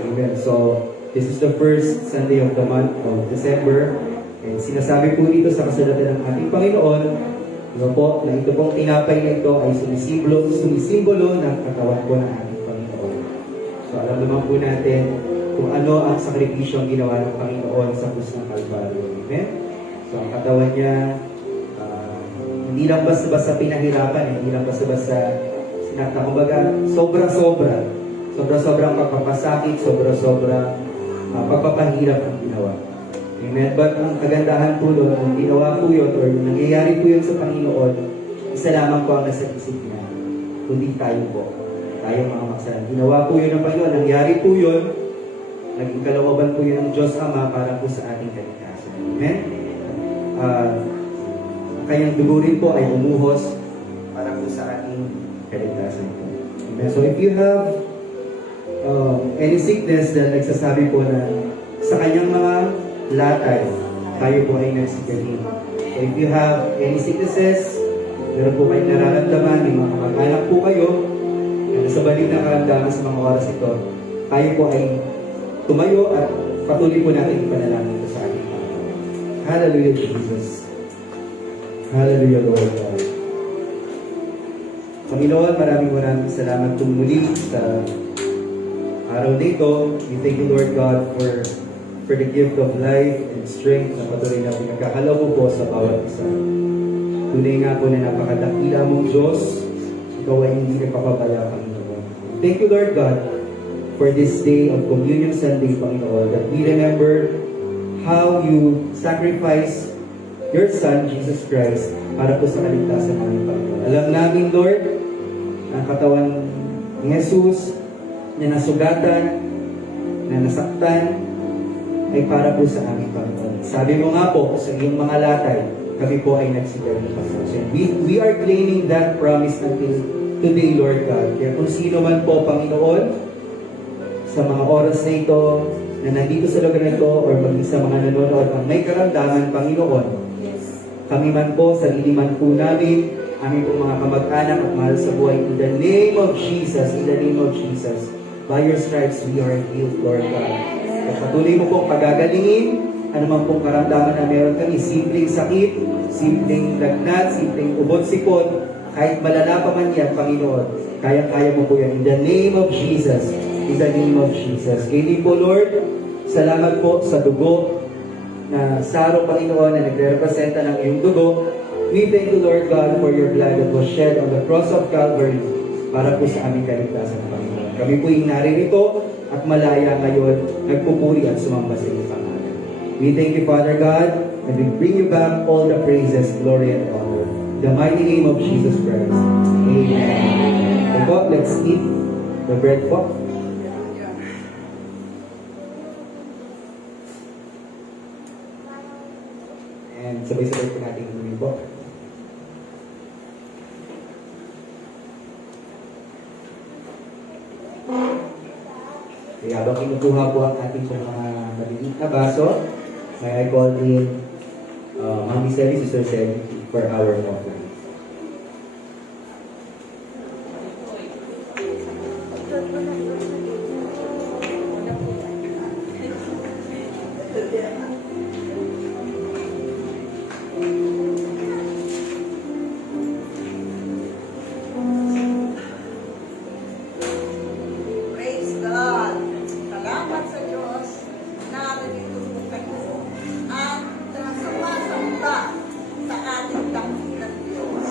Amen. So, this is the first Sunday of the month of December. And sinasabi po dito sa kasulatan ng ating Panginoon, po, na ito pong tinapay na ito ay sumisimbolo ng katawan po ng ating Panginoon. So, alam naman po natin kung ano ang sakripisyo ang ginawa ng Panginoon sa krus ng Kalbaryo. Amen? So, ang katawan niya, hindi lang basta-basta pinahirapan, hindi lang basta-basta sinakta. Kumbaga, sobra-sobra. Sobra-sobrang pagpapasakit, sobra-sobrang pagpapahirap ang ginawa. Amen. But ang kagandahan po doon, kung ginawa po yun or nangyayari po yun sa Panginoon, isa lamang po ang nasa isip niya. Kundi tayo po. Tayo mga makasalanan. Ginawa po yun ng Panginoon. Nangyari po yun. Naging kalooban po yun ng Diyos Ama para po sa ating kaligtasan. Amen? Ang kanyang dugo rin po ay umuhos para po sa ating kaligtasan po. Amen? So if you have any sickness na nagsasabi po na sa kanyang mga latay, tayo po ay nagsigaling. So if you have any sicknesses, meron po kayong nararamdaman, may mga kamag-anak po kayo, na sa balik ng karamdaman sa mga oras ito, tayo po ay tumayo at patuloy po natin ipanalangin ito sa ating Panginoon. Hallelujah, Jesus. Hallelujah, Lord God. Panginoon, maraming salamat po muli sa araw dito. We thank you, Lord God, for the gift of life and strength na patuloy na pinagkakalaw mo po sa bawat isa. Tunay nga po na napakadakila mong Diyos, ikaw ay hindi nagpapabala, Panginoon. Thank you, Lord God, for this day of Communion Sunday, Panginoon, that we remember how you sacrificed your Son, Jesus Christ, para po sa kaligtasan namin, Panginoon. Alam namin, Lord, ang katawan ni Jesus na nasugatan, na nasaktan, ay para po sa aming Panginoon. Sabi mo nga po sa iyong mga latay, kami po ay nagsigaw ng Panginoon. We are claiming that promise until today, Lord God. Kaya kung sino man po, Panginoon, sa mga oras na ito, na nandito sa lugar na ito, or maging sa mga nanonood ang may karamdaman, Panginoon, kami man po, sarili man po namin, aming po mga kamag-anak at mahal sa buhay, in the name of Jesus, in the name of Jesus, by your stripes, we are healed, Lord God. At patuloy mo pong pagagalingin, anuman pong karamdaman na meron kami, simpleng sakit, simpleng lagnat, simpleng ubod-sipon, kahit malala pa man yan, Panginoon, kaya-kaya mo po yan. In the name of Jesus, in the name of Jesus. Kaya po, Lord, salamat po sa dugo na saro, Panginoon, na nagre-representa ng iyong dugo. We thank you, Lord God, for your blood that was shed on the cross of Calvary para po sa aming kaligtasan, Panginoon. Kami po yung naririto at malaya ngayon, nagpupuri at sumamba sa iyong pangalan. We thank you, Father God, and we bring you back all the praises, glory, and honor. In the mighty name of Jesus Christ. Amen. And God, let's eat the bread po. And sabay-sabay po natin inumin po. Kaya habang kinukuha po ang ating mga maliliit na baso, may I call in Mami Sally, Sister Sally, for our offering. Praise God. Salamat sa Diyos na nandito po kayo at sumasamba sa ating dakilang Diyos.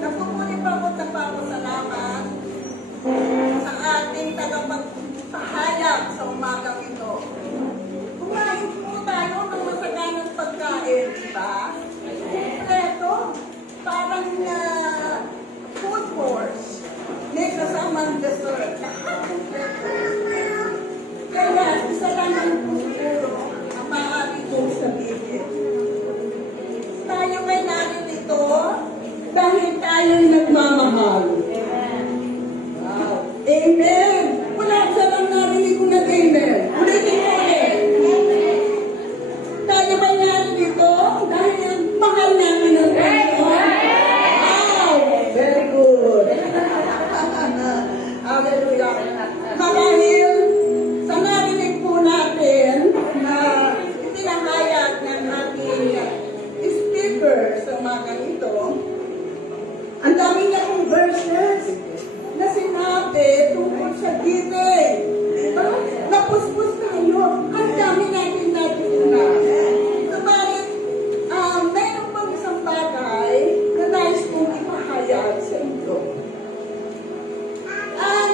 Napupuli pa po salamat sa ating tagapagpahayag sa umagang ito. Kumain po tayo ng masaganang pagkain, di ba? Ito, parang food course. May kasamang dessert. Kaya, isa lang ang siguro ang maaari kong sabihin. Tayo ay narito dahil tayo'y nagmamahal. Wow. Amen. Wala sa lang narinig ko nag-amen. Ulitin ko ulit. Tayo ay narito dahil mahal namin ang Panginoon. Wow. Very good. Hallelujah. Marahil sa narinig po natin na itinahayag ng ating speaker sa umagang ito, ang dami niya pong verses na sinabi tungkol sa giving. Napuspos tayo. Ang dami natin natutunan. Subalit, mayroon pang isang bagay na nais kong ipahayag sa inyo. Ang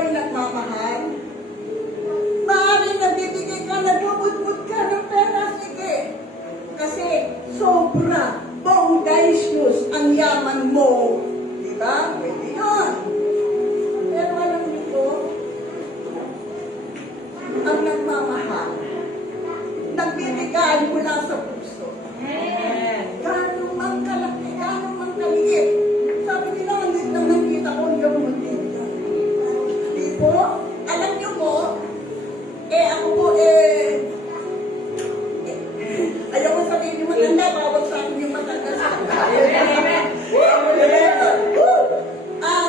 ay nagmamahal. Maaaring nagbibigay ka, nagbubudbud ka ng pera, sige. Kasi sobra, bonggaisius ang yaman mo. Diba? Pwede yun. Pero alam niyo po, ang nagmamahal, nagbibigay mula sa puso. Gano'ng mang kalaki, gano'ng mang kaliit. Sabi nila, ang liit lang nakita ko, hindi ako magbibigay. Di po, alam niyo po, ako po, ayaw ko sabihin yung matanda, bawag sa akin yung matanda sa akin.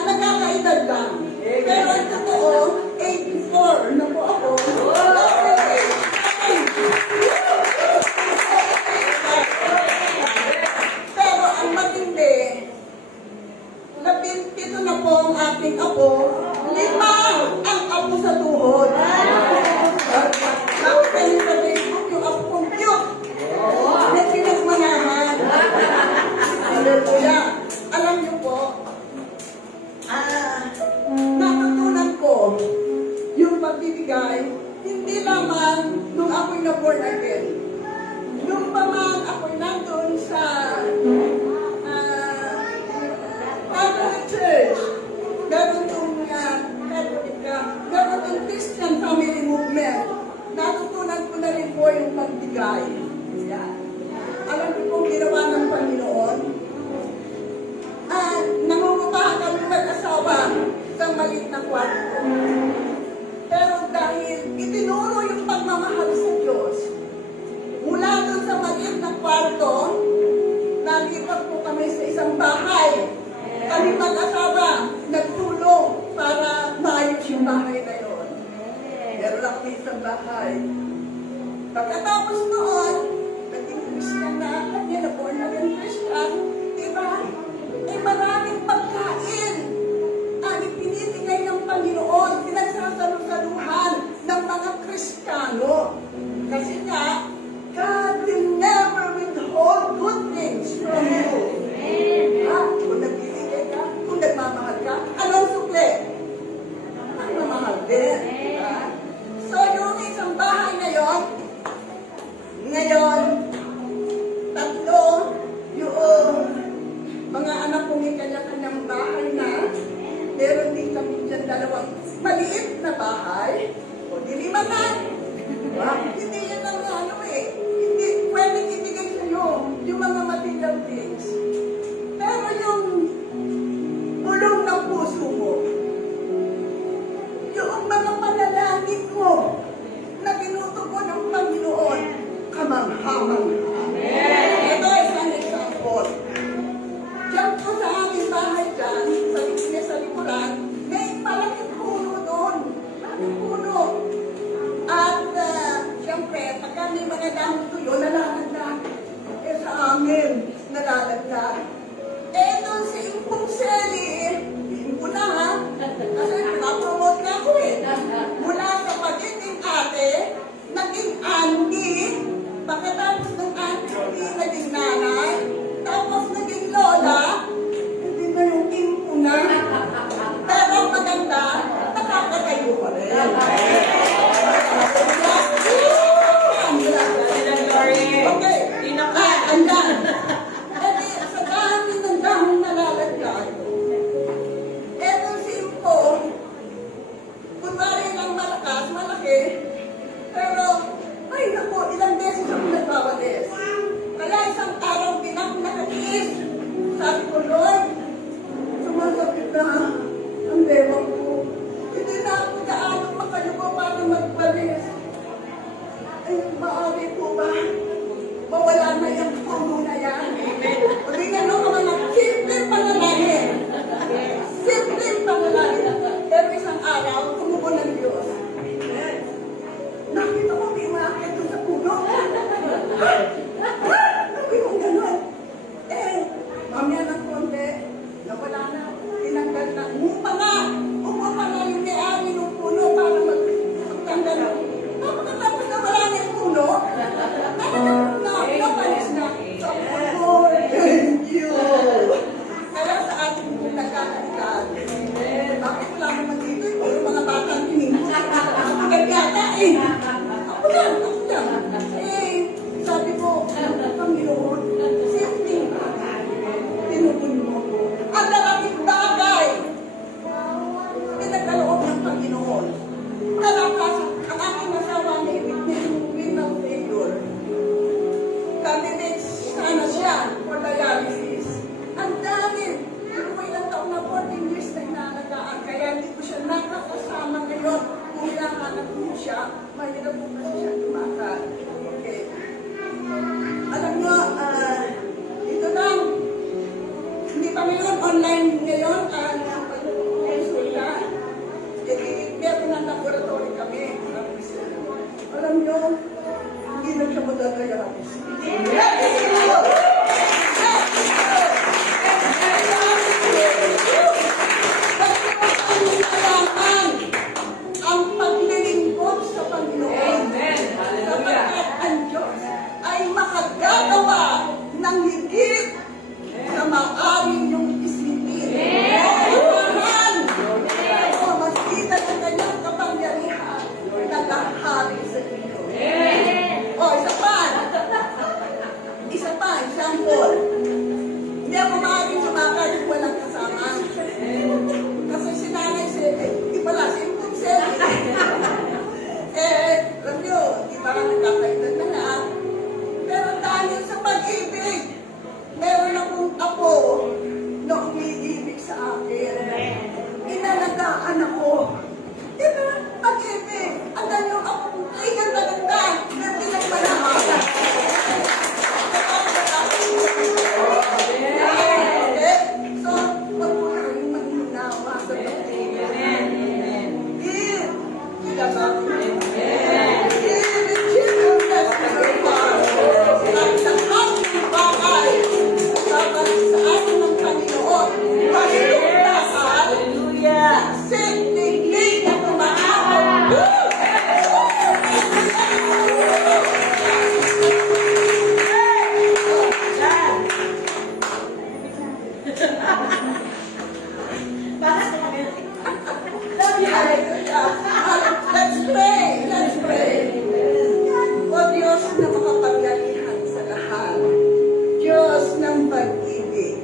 Nagkakaedad lang. Pero ang totoo, 84 na po ako. Pero ang matindi, 17 na po ang ating apo, 5 ang apo sa tuhod. Nakita niyo sa Facebook yung apo kong cute. Na pinagmanahan. Hallelujah. Alam niyo po, natutunan ko yung pagbibigay, hindi lamang nung ako'y na-born again. Nung pa man ako'y nandun sa Catholic Church, meron itong meron itong Christian Family Movement. Natutunan ko na rin po yung pagbigay. Yan. Alam niyo pong ginawa ng Panginoon, nangungupahan kami mag-asawa sa maliit na kwarto. Pero dahil itinuro yung pagmamahal sa Diyos, mula doon sa maliit na kwarto, nalipat po kami sa isang bahay. Kami mag-asawa, nagtulong para maayos yung bahay na yun. Meron lang kami isang bahay. Pagkatapos noon, naging Christian na, kanya na po naging Christian, diba? Maraming pagkain ang ipinibigay ng Panginoon, pinagsasalusaluhan ng mga Kristiyano. Kasi nga, God will never withhold good things from you. Kung nagbibigay ka, kung nagmamahal ka, anong sukle? Nagmamahal din. So, yung isang bahay na yon, ngayon, 3, yung mga anak ko may kanya-kanyang bahay na, meron din kami dyan 2 maliit na bahay, o di 5 na. Hindi yan ang hindi pwedeng ibigay sa iyo yung mga material things. Pero yung bulong ng puso mo, yung mga panalangin mo, na binutubo ng Panginoon, kamangha-mangha. Ito ay isang example. Diyan po sa aming bahay dyan, sa likuran, may malaking puno doon. Malaking puno. At, siyempre, pagka may mga dahon tuyo, nalalagdag. Sa amin, nalalagdag. Doon si Impong Sally, hindi ko na ha, kasi napromote na ako mula sa pagiging ate, naging auntie, pagkatapos ng auntie, naging nanay, tapos naging lola, hindi na yung Impo na. Pero ang maganda, nakakatayo pa rin. Okay, andyan. Sa dami ng dahong nalalagyan, etong si Impo, kunwari lang malakas, malaki, pero, ay naku, ilang beses ako nagwawalis. Kaya isang araw din ako nakatiis. Sabi ko, Lord, sumasakit na ang bewang ko. Hindi na ako gaano makalubo para magwalis. Ay, maaari po ba? Mawala na yung puno na yan. Hindi nga no, mga simpleng panalangin. Simpleng panalangin. Pero isang araw, tumubo ng Diyos. Nakita ko may umakit doon sa puno. Sabi ko gano'n. Mamaya ng konti, nawala na. Tinanggal na. Umupa na yung may-ari ng puno para magtanggal na. Tapos nawala na yung puno. Napalis na. So, Lord, thank you. Kaya sa ating kung nagkakalitan, bakit wala naman dito yung mga gagawa ng higit na maaari niyong isipin. Mahal! O makita ng kanyang kapangyarihan na kahari sa inyo. O, isa pa, example. Hindi ako maaaring sumakal kung walang kasama. Kasi si Nanay Sete, di pala, si Pug Sete. Alam nyo, di ba ka nagkakaitan na na? Pero dahil sa pag-ibig, meron akong apo na umiibig sa akin. Inalagaan ako. Di ba? Pag-ibig. Ang ganyong ako, ay ganda-ganda. Pero pinagmalahalan. Okay? So, wag mo na kayong magmunawa sa pag-ibig. Give. Diba ba? Let's pray. Let's pray. O Diyos na makapangyarihan sa lahat, Diyos ng pag-ibig,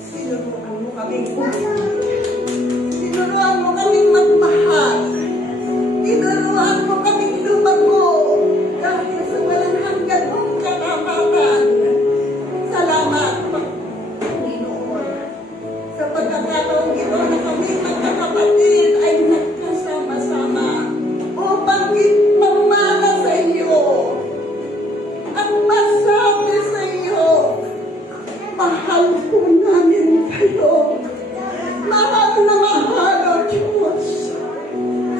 sinuruan mo kaming umibig. Sinuruan mo kaming magmahal. Sinuruan mo kaming lumago dahil sa walang hanggan mong karapatan. Salamat, Panginoon, sa pagkakataong ito na kami magkakapatid ay nagkasama-sama upang ipamana sa iyo ang masabi sa iyo. Mahal po namin kayo. Mahal na mahal, O Diyos.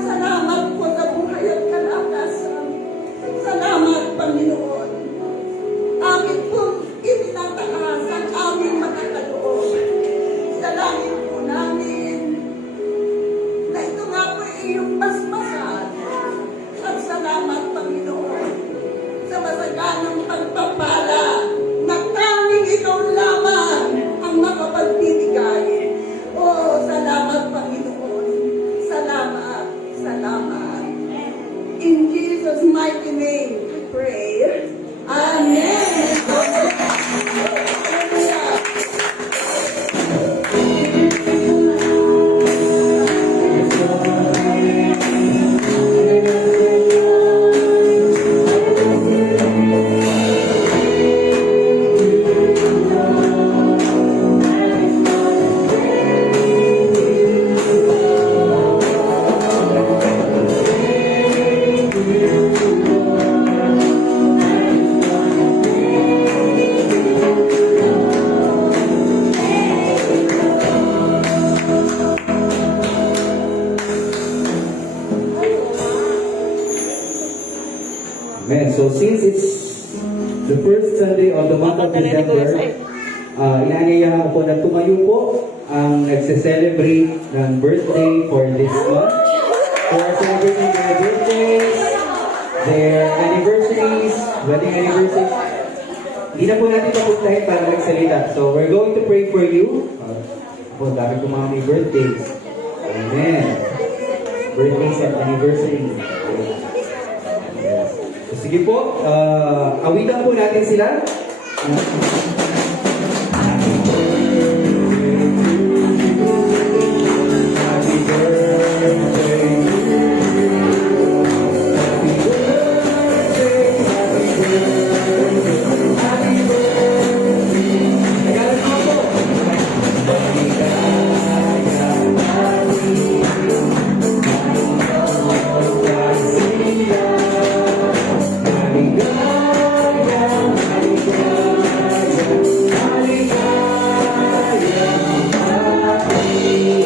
Salamat po sa buhay at kalakasan. Salamat, Panginoon. Amin po itinataas ang aming mga kaloob. Dalangin po namin na ito nga po ay iyong paspasan. At salamat, Panginoon, sa masaganang pagpapala na tanging ikaw lamang ang makapagbibigay. Oh, salamat, Panginoon. Salamat, salamat. In Jesus' mighty name we pray. Amen. Amen. So since it's the first Sunday of the month of December, inaanyayahan ko po na tumayo po ang nagse-celebrate ng birthday for this month. Who are celebrating their birthdays, their anniversaries, wedding anniversaries. Hindi na po natin papuntahin para magsalita. So we're going to pray for you. Po, dami ko mga may birthdays. Amen. Birthdays and anniversaries. Yes. So, sige po, awitan po natin sila. Happy birthday to you. Happy birthday, happy birthday, happy birthday. Nagalan mo po.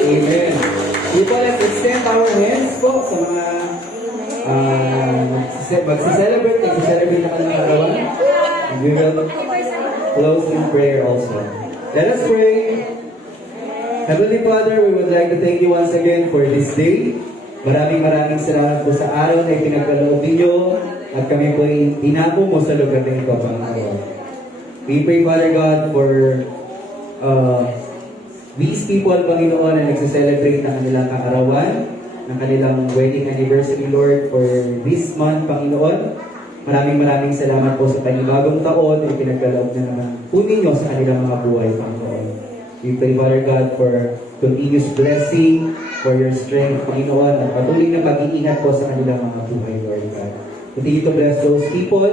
Amen. People, let's extend our hands po sa mga magsi-celebrate na kanilang arawan. And we will close in prayer also. Let us pray. Heavenly Father, we would like to thank you once again for this day. Maraming salamat po sa araw na ipinagkaloob ninyo at kami po ay dinako mo sa lugar na ito, Panginoon. We pray, Father God, for these people, Panginoon, na nagsiselebrate ng kanilang kaarawan, ng kanilang wedding anniversary, Lord, for this month, Panginoon. Maraming salamat po sa panibagong taon na ipinagkaloob na naman po ninyo sa kanilang mga buhay, Panginoon. We pray, Father God, for continuous blessing, for your strength, Panginoon, at patuloy na pag-iingat po sa kanilang mga buhay, Lord God. Continue to bless those people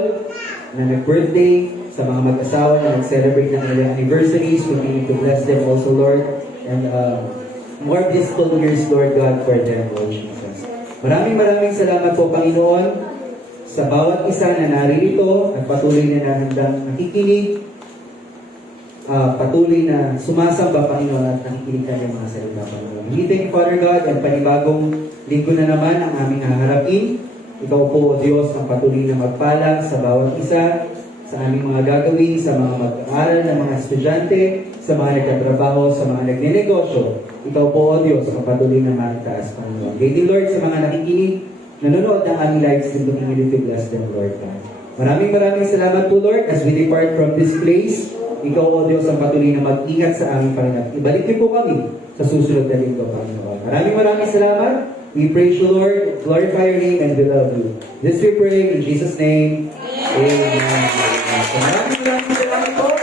na nag-birthday, sa mga mag-asawa na nag-celebrate ng kanilang anniversaries. Continue to bless them also, Lord. And more blissful years, Lord God, for them, Lord Jesus. Maraming salamat po, Panginoon, sa bawat isa na naririto at patuloy na handang nakikinig, patuloy na sumasamba, Panginoon, at nakikinig ka ng mga salita, Panginoon. We thank you, Father God, at panibagong linggo na naman ang aming haharapin. Ikaw po, O Diyos, ang patuloy na magpala sa bawat isa, sa aming mga gagawin, sa mga mag-aaral ng mga estudyante, sa mga nagtatrabaho, sa mga nagnenegosyo. Ikaw po, O Diyos, ang patuloy na magtaas, Panginoon. Gayun, Lord, sa mga nakikinig, nanonood ng aming lives, din continue to bless them, Lord God. Maraming salamat po, Lord, as we depart from this place. Ikaw, O Diyos, ang patuloy na mag-ingat sa aming Panginoon. Ibalik niyo po kami sa susunod na linggo, Panginoon. Maraming salamat. We praise you, Lord, glorify your name, and we love you. This we pray in Jesus' name. Amen. Maraming salamat po.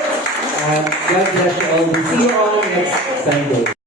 God bless you all. We'll see you all next Sunday.